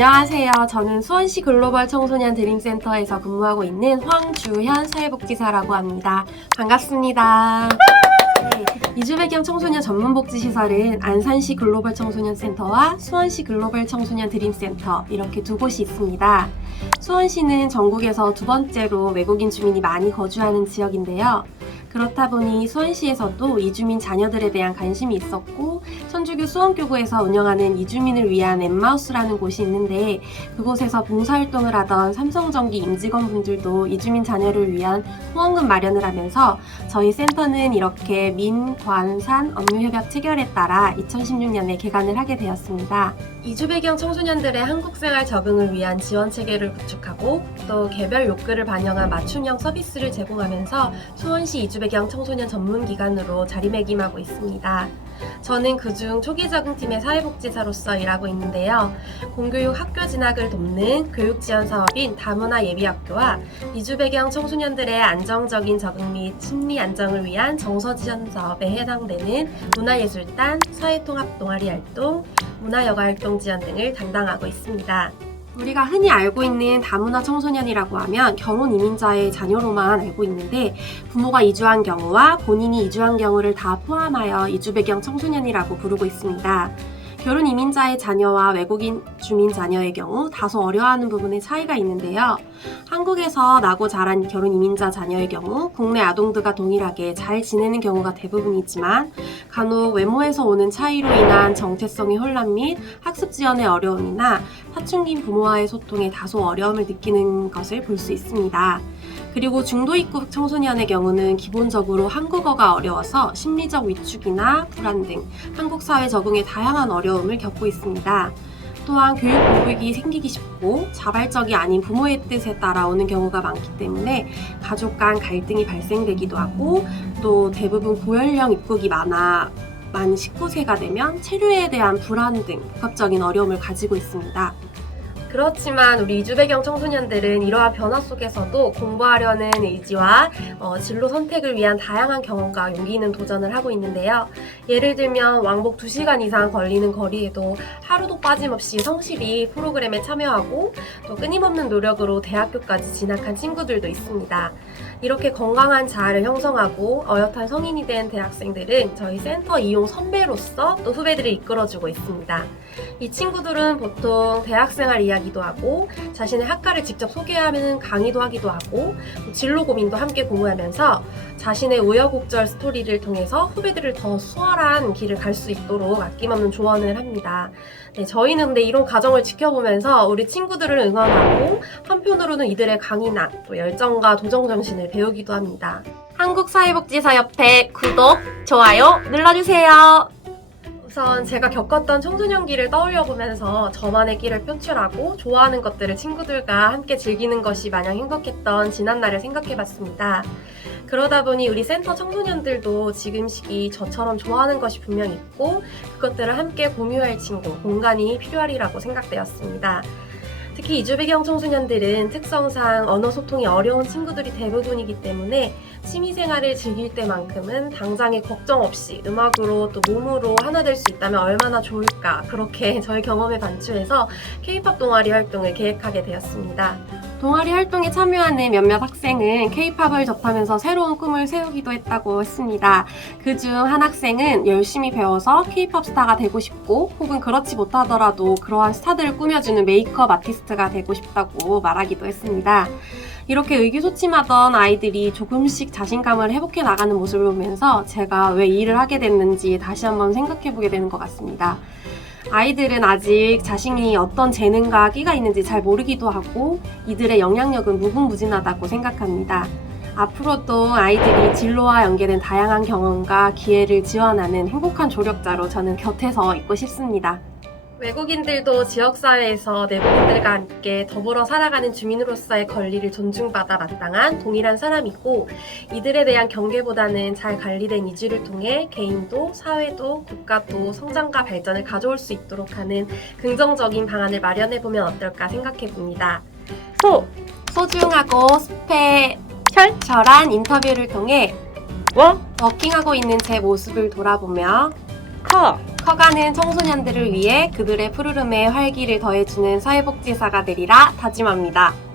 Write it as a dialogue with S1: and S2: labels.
S1: 안녕하세요. 저는 수원시 글로벌 청소년 드림센터에서 근무하고 있는 황주현 사회복지사라고 합니다. 반갑습니다. 네, 이주배경 청소년 전문복지시설은 안산시 글로벌 청소년 센터와 수원시 글로벌 청소년 드림센터 이렇게 두 곳이 있습니다. 수원시는 전국에서 두 번째로 외국인 주민이 많이 거주하는 지역인데요. 그렇다 보니 수원시에서도 이주민 자녀들에 대한 관심이 있었고 천주교 수원교구에서 운영하는 이주민을 위한 엠마우스라는 곳이 있는데 그곳에서 봉사활동을 하던 삼성전기 임직원분들도 이주민 자녀를 위한 후원금 마련을 하면서 저희 센터는 이렇게 민, 관, 산 업무협약 체결에 따라 2016년에 개관을 하게 되었습니다. 이주 배경 청소년들의 한국 생활 적응을 위한 지원 체계를 구축하고 또 개별 요구를 반영한 맞춤형 서비스를 제공하면서 수원시 이주 배경 청소년 전문 기관으로 자리매김하고 있습니다. 저는 그중 초기 적응팀의 사회복지사로서 일하고 있는데요. 공교육 학교 진학을 돕는 교육 지원 사업인 다문화 예비학교와 이주 배경 청소년들의 안정적인 적응 및 심리 안정을 위한 정서 지원 사업에 해당되는 문화예술단, 사회통합 동아리 활동, 문화여가 활동 지원 등을 담당하고 있습니다. 우리가 흔히 알고 있는 다문화 청소년이라고 하면 결혼 이민자의 자녀로만 알고 있는데 부모가 이주한 경우와 본인이 이주한 경우를 다 포함하여 이주 배경 청소년이라고 부르고 있습니다. 결혼 이민자의 자녀와 외국인 주민 자녀의 경우 다소 어려워하는 부분에 차이가 있는데요. 한국에서 나고 자란 결혼 이민자 자녀의 경우 국내 아동들과 동일하게 잘 지내는 경우가 대부분이지만 간혹 외모에서 오는 차이로 인한 정체성의 혼란 및 학습 지원의 어려움이나 사춘기인 부모와의 소통에 다소 어려움을 느끼는 것을 볼 수 있습니다. 그리고 중도 입국 청소년의 경우는 기본적으로 한국어가 어려워서 심리적 위축이나 불안 등 한국 사회 적응에 다양한 어려움을 겪고 있습니다. 또한 교육 공백이 생기기 쉽고 자발적이 아닌 부모의 뜻에 따라오는 경우가 많기 때문에 가족 간 갈등이 발생되기도 하고 또 대부분 고연령 입국이 많아 만 19세가 되면 체류에 대한 불안 등 복합적인 어려움을 가지고 있습니다. 그렇지만 우리 이주배경 청소년들은 이러한 변화 속에서도 공부하려는 의지와 어, 진로 선택을 위한 다양한 경험과 용기 있는 도전을 하고 있는데요. 예를 들면 왕복 2시간 이상 걸리는 거리에도 하루도 빠짐없이 성실히 프로그램에 참여하고 또 끊임없는 노력으로 대학교까지 진학한 친구들도 있습니다. 이렇게 건강한 자아를 형성하고 어엿한 성인이 된 대학생들은 저희 센터 이용 선배로서 또 후배들을 이끌어주고 있습니다. 이 친구들은 보통 대학생활 이야기 도 하고 자신의 학과를 직접 소개하는 강의도 하기도 하고 또 진로 고민도 함께 공유하면서 자신의 우여곡절 스토리를 통해서 후배들을 더 수월한 길을 갈 수 있도록 아낌없는 조언을 합니다. 네, 저희는 근데 이런 과정을 지켜보면서 우리 친구들을 응원하고 한편으로는 이들의 강의나 또 열정과 도전 정신을 배우기도 합니다. 한국사회복지사협회 구독, 좋아요 눌러주세요. 우선 제가 겪었던 청소년기를 떠올려 보면서 저만의 길을 표출하고 좋아하는 것들을 친구들과 함께 즐기는 것이 마냥 행복했던 지난 날을 생각해 봤습니다. 그러다 보니 우리 센터 청소년들도 지금 시기 저처럼 좋아하는 것이 분명 있고 그것들을 함께 공유할 친구, 공간이 필요하리라고 생각되었습니다. 특히 이주 배경 청소년들은 특성상 언어 소통이 어려운 친구들이 대부분이기 때문에 취미 생활을 즐길 때만큼은 당장의 걱정 없이 음악으로 또 몸으로 하나 될 수 있다면 얼마나 좋을까 그렇게 저의 경험에 반추해서 K-팝 동아리 활동을 계획하게 되었습니다. 동아리 활동에 참여하는 몇몇 학생은 K-팝을 접하면서 새로운 꿈을 세우기도 했다고 했습니다. 그중 한 학생은 열심히 배워서 K-팝 스타가 되고 싶고 혹은 그렇지 못하더라도 그러한 스타들을 꾸며주는 메이크업 아티스트가 되고 싶다고 말하기도 했습니다. 이렇게 의기소침하던 아이들이 조금씩 자신감을 회복해 나가는 모습을 보면서 제가 왜이 일을 하게 됐는지 다시 한번 생각해 보게 되는 것 같습니다. 아이들은 아직 자신이 어떤 재능과 끼가 있는지 잘 모르기도 하고 이들의 영향력은 무궁무진하다고 생각합니다. 앞으로도 아이들이 진로와 연계된 다양한 경험과 기회를 지원하는 행복한 조력자로 저는 곁에서 있고 싶습니다. 외국인들도 지역사회에서 내국인들과 함께 더불어 살아가는 주민으로서의 권리를 존중받아 마땅한 동일한 사람이고 이들에 대한 경계보다는 잘 관리된 이주를 통해 개인도 사회도 국가도 성장과 발전을 가져올 수 있도록 하는 긍정적인 방안을 마련해 보면 어떨까 생각해 봅니다. 소! 소중하고 스페셜한 인터뷰를 통해
S2: 뭐?
S1: 워킹하고 있는 제 모습을 돌아보며
S2: 커.
S1: 커가는 청소년들을 위해 그들의 푸르름에 활기를 더해주는 사회복지사가 되리라 다짐합니다.